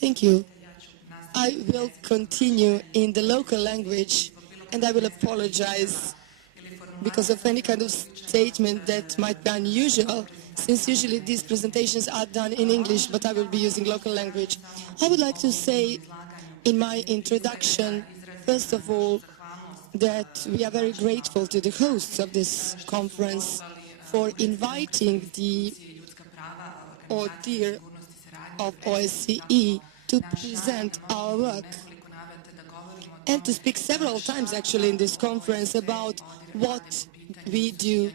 Thank you. I will continue in the local language, and I will apologize because of any kind of statement that might be unusual, since usually these presentations are done in English, but I will be using local language. I would like to say in my introduction, first of all, that we are very grateful to the hosts of this conference for inviting the author of OSCE to present our work and to speak several times actually in this conference about what we do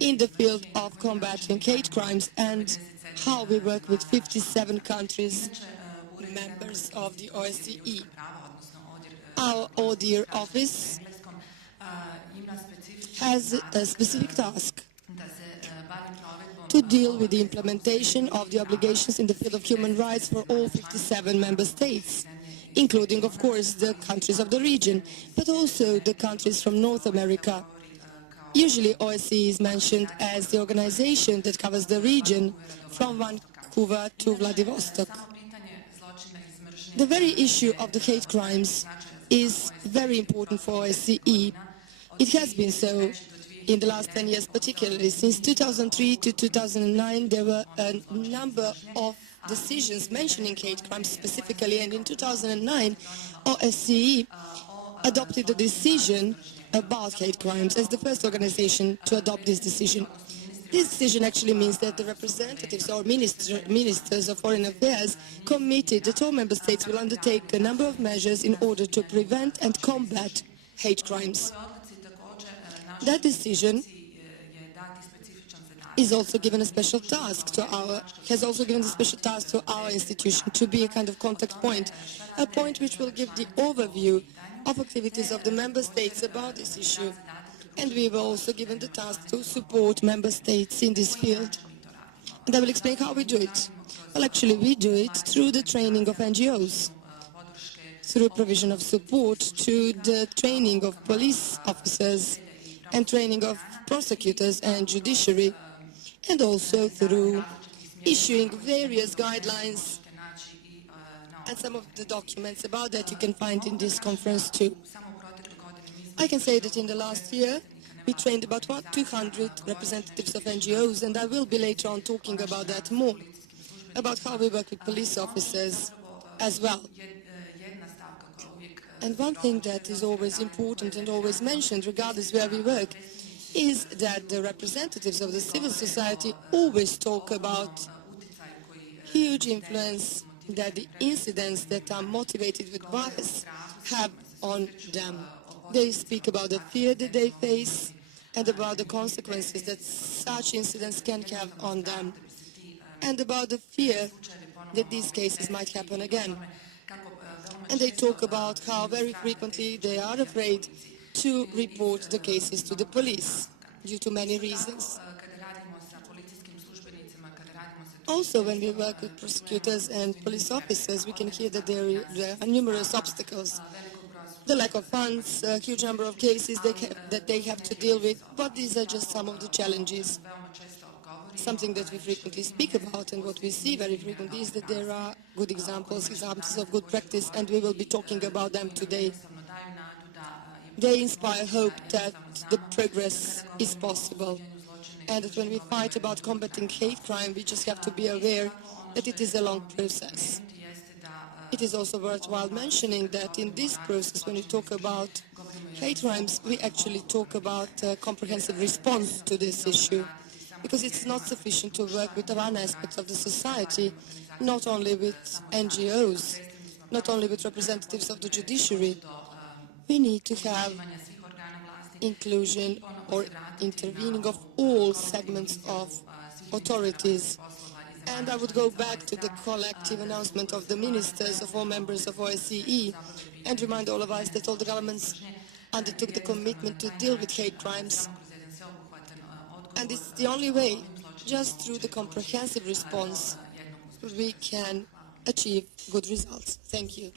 in the field of combating hate crimes and how we work with 57 countries, members of the OSCE. Our ODIHR office has a specific task to deal with the implementation of the obligations in the field of human rights for all 57 member states, including, of course, the countries of the region, but also the countries from North America. Usually, OSCE is mentioned as the organization that covers the region from Vancouver to Vladivostok. The very issue of the hate crimes is very important for OSCE. It has been so in the last 10 years, particularly. Since 2003 to 2009, there were a number of decisions mentioning hate crimes specifically, and in 2009, OSCE adopted a decision about hate crimes as the first organization to adopt this decision. This decision actually means that the representatives or ministers of foreign affairs committed that all member states will undertake a number of measures in order to prevent and combat hate crimes. That decision has also given a special task to our institution to be a kind of contact point, a point which will give the overview of activities of the member states about this issue. And we were also given the task to support member states in this field. And I will explain how we do it. Well, actually, we do it through the training of NGOs, through provision of support to the training of police officers and training of prosecutors and judiciary, and also through issuing various guidelines, and some of the documents about that you can find in this conference too. I can say that in the last year we trained about 200 representatives of NGOs, and I will be later on talking about that more, about how we work with police officers as well. And one thing that is always important and always mentioned, regardless where we work, is that the representatives of the civil society always talk about huge influence that the incidents that are motivated with bias have on them. They speak about the fear that they face and about the consequences that such incidents can have on them, and about the fear that these cases might happen again. And they talk about how very frequently they are afraid to report the cases to the police due to many reasons. Also, when we work with prosecutors and police officers, we can hear that there are numerous obstacles. The lack of funds, a huge number of cases that they have to deal with, but these are just some of the challenges. Something that we frequently speak about and what we see very frequently is that there are good examples of good practice, and we will be talking about them today. They inspire hope that the progress is possible, and that when we fight about combating hate crime, we just have to be aware that it is a long process. It is also worthwhile mentioning that in this process, when we talk about hate crimes, we actually talk about a comprehensive response to this issue, because it's not sufficient to work with one aspect of the society, not only with NGOs, not only with representatives of the judiciary. We need to have inclusion or intervening of all segments of authorities. And I would go back to the collective announcement of the ministers of all members of OSCE and remind all of us that all the governments undertook the commitment to deal with hate crimes. And it's the only way, just through the comprehensive response, we can achieve good results. Thank you.